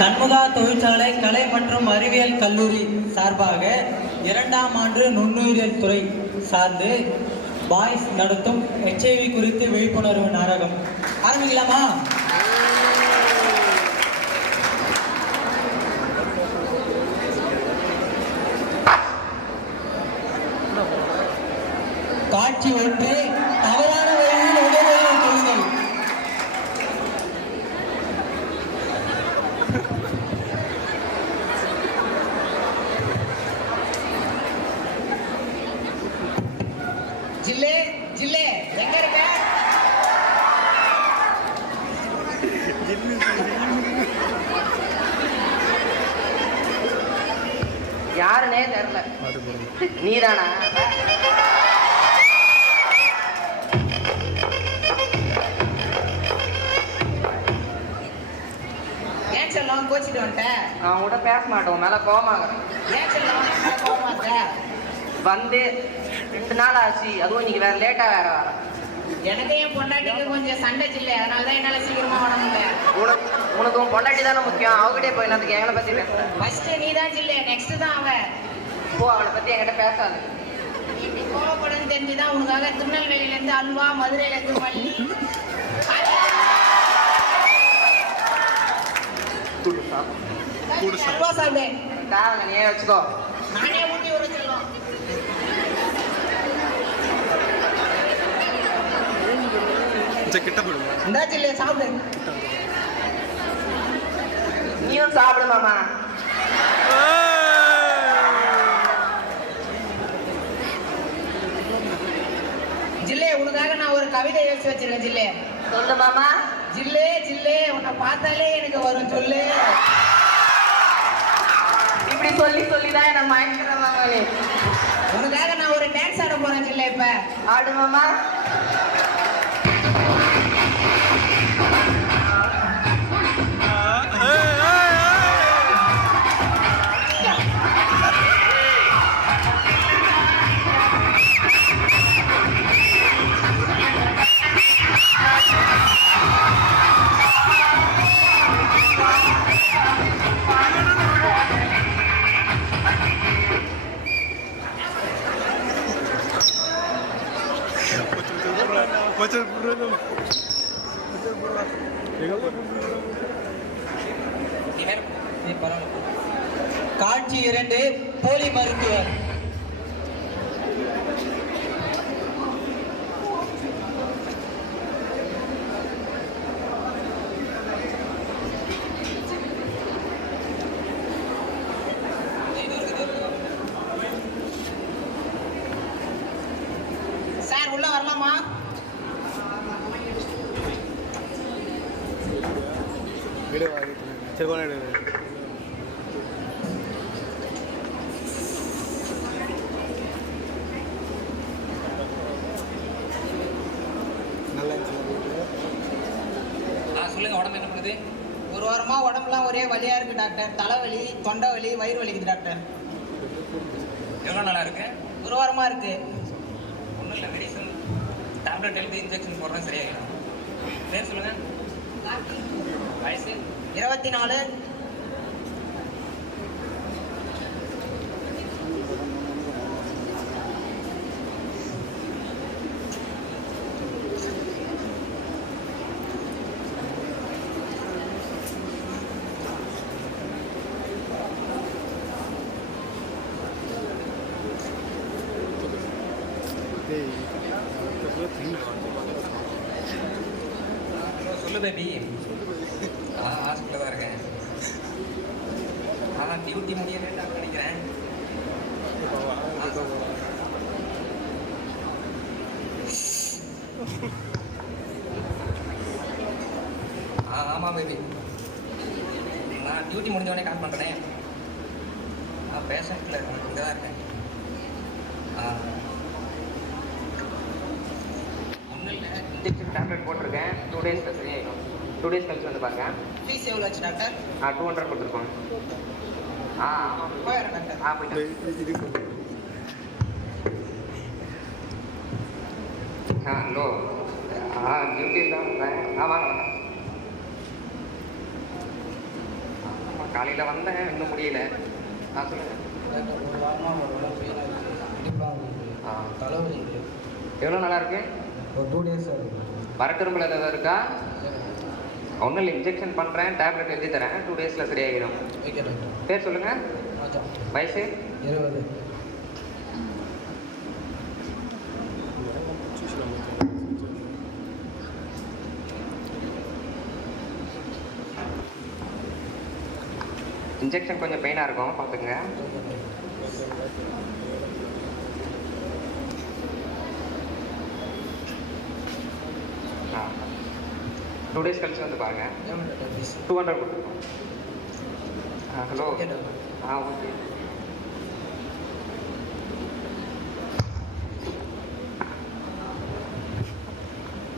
சண்முகா தொழிற்சாலை கலை மற்றும் அறிவியல் கல்லூரி சார்பாக 2ஆம் ஆண்டு நுண்ணுயிரியல் துறை சார்ந்து பாய்ஸ் நடத்தும் HIV குறித்து விழிப்புணர்வு நாடகம் ஆரம்பிக்கலாமா? காட்சி 1. தவறான வழியில் உடல்நலம் கொள்ளுதல். ஜில்லே ஜில்லே எங்க இருக்க? யாருனே தெரியல. நீதானா? ஏன் செல்லம் கோச்சிட்டு வந்துட்டேன்? அவன் கூட பேச மாட்டோம், மேல கோவமாகறேன். ஏன் செல்லம் கோவ மாட்டேன்? வந்து 2 நாள் ஆச்சு, அதுவும் இன்னைக்கு வேற லேட்டா வேற வர. எனக்கு என் பொண்டாட்டிக்கு கொஞ்சம் சண்டை இல்லை, அதனாலதான் என்னால சீக்கிரமா வர முடியல. உனக்கு உன் பொண்டாட்டி தானே முக்கியம், அவகிட்டே போய் அதுக்கு எங்களை பத்தி பேசுற. ஃபர்ஸ்ட் நீ தான் இல்லை, நெக்ஸ்ட் தான் அவன். போ, அவளை பத்தி என்கிட்ட பேசாது. இப்படி கோவப்படும் தெரிஞ்சுதான் உனக்காக திருநெல்வேலியில இருந்து அல்வா, மதுரையில இருந்து மல்லி சாப்பிடு. நீயே வச்சுக்கோ, நானே ஊட்டி வர சொல்லுவோம். சாப்பிடு, நீயும் சாப்பிடு மாமா. ஜில்லே, உனக்காக நான் ஒரு கவிதை யோசிச்சு வச்சிருக்கேன். ஜில்லே சொல்லு மாமா. ஜில்லே ஜில்லே, உன்னை பார்த்தாலே எனக்கு வரும் சொல்லு. இப்படி சொல்லி சொல்லிதான் என்ன மயக்கிறேன் மாமா. நீ உனக்காக நான் ஒரு டான்ஸ் ஆட போறேன். ஜில்லே, இப்ப ஆடு மாமா. காட்சி 2. போலி மருத்துவர். சார் உள்ள வரலாமா? சொல்லுங்க, உடம்பு என்ன பண்ணுது? ஒரு வாரமா உடம்புலாம் ஒரே வலியா இருக்கு டாக்டர். தலைவலி, தொண்டை வலி, வயிறு வலிக்குது டாக்டர். எவ்வளோ நல்லா இருக்கு? ஒரு வாரமா இருக்கு. ஒன்றும் இல்லை, மெடிசன் டேப்லெட் எழுதி இன்ஜெக்ஷன் போடுறேன், சரியாயிடும். பேர் சொல்லுங்க. வயசு 24. சொல்லு பேபி. ஹாஸ்பிட்டலில் தான் இருக்கேன். டியூட்டி முடிய லேட்டாக நினைக்கிறேன். ஆமாம் பேபி, நான் டியூட்டி முடிஞ்சவொடனே கால் பண்ணுறேன். பேஷண்ட்டில் இருக்கேன், இங்கே தான் இருக்கேன். ஒன்றும் இல்லை, இன்ஜெக்ஷன் டேப்லெட் போட்டிருக்கேன். 2 days சரியாயிடும். 2 days கழிச்சு வந்து பாருங்க. ஃபீஸ் எவ்வளோ ஆச்சு டாக்டர்? 200 கொடுத்துருக்கோம். ஆமாம், போயிடுறேன் டாக்டர். போயிட்டு ஹலோ, டியூட்டி தான். ஆமாங்க. காலையில் வந்தேன் இன்னும் முடியல. சொல்லுங்கள். டாக்டர் ஒரு வாரமாக உடம்பு பெயினாக இருக்குது, இடுப்பாக இருக்குது, தலைவலி இருக்குது. எவ்வளோ நல்லா இருக்கு? ஒரு 2 days ஆகுது. வரட்டுரும்பில் ஏதாவது இருக்கா? ஒன்றும் இல்லை, இன்ஜெக்ஷன் பண்ணுறேன், டேப்லெட் எழுதி தரேன், 2 daysல சரியாகிடும். Okay doctor. பேர் சொல்லுங்கள். ராஜா. வயசு? 20. இன்ஜெக்ஷன் கொஞ்சம் பெயினாக இருக்கும், பார்த்துங்க. ஆ 2 days கழிச்சு வந்து பாருங்க. 200 கொடுத்துருக்கோம். ஹலோ. Okay doctor. ஓகே.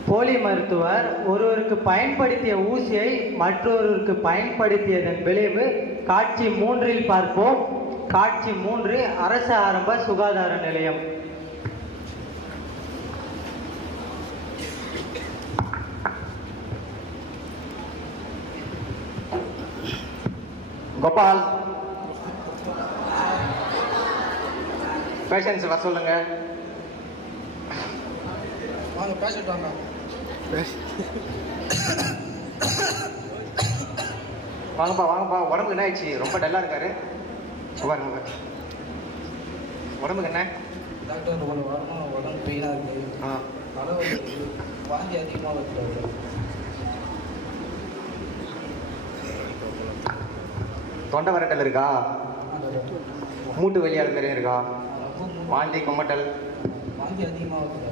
போலி மருத்துவர் ஒருவருக்கு பயன்படுத்திய ஊசியை மற்றொருவருக்கு பயன்படுத்தியதன் விளைவு காட்சி 3இல் பார்ப்போம். காட்சி 3 அரசு ஆரம்ப சுகாதார நிலையம். கோபால், பேஷண்ட்ஸ் வர சொல்லுங்க. வாங்க பேஷண்ட் வாங்க. வாங்கப்பா. உடம்புக்கு என்ன ஆயிடுச்சு? ரொம்ப டல்லாக இருக்காரு. பாருங்க, உடம்புக்கு என்ன? டாக்டர் ஒரு வாரமாக உடம்பு பெயினாக இருக்குது, தலைவலி இருக்குது, வாந்தி அதிகமாக வருது டாக்டர். தொண்டை வரட்டல் இருக்கா? மூட்டு வலி அது மாதிரி இருக்கா? ரொம்ப வாந்தி குமட்டல்? வாந்தி அதிகமாக வருது.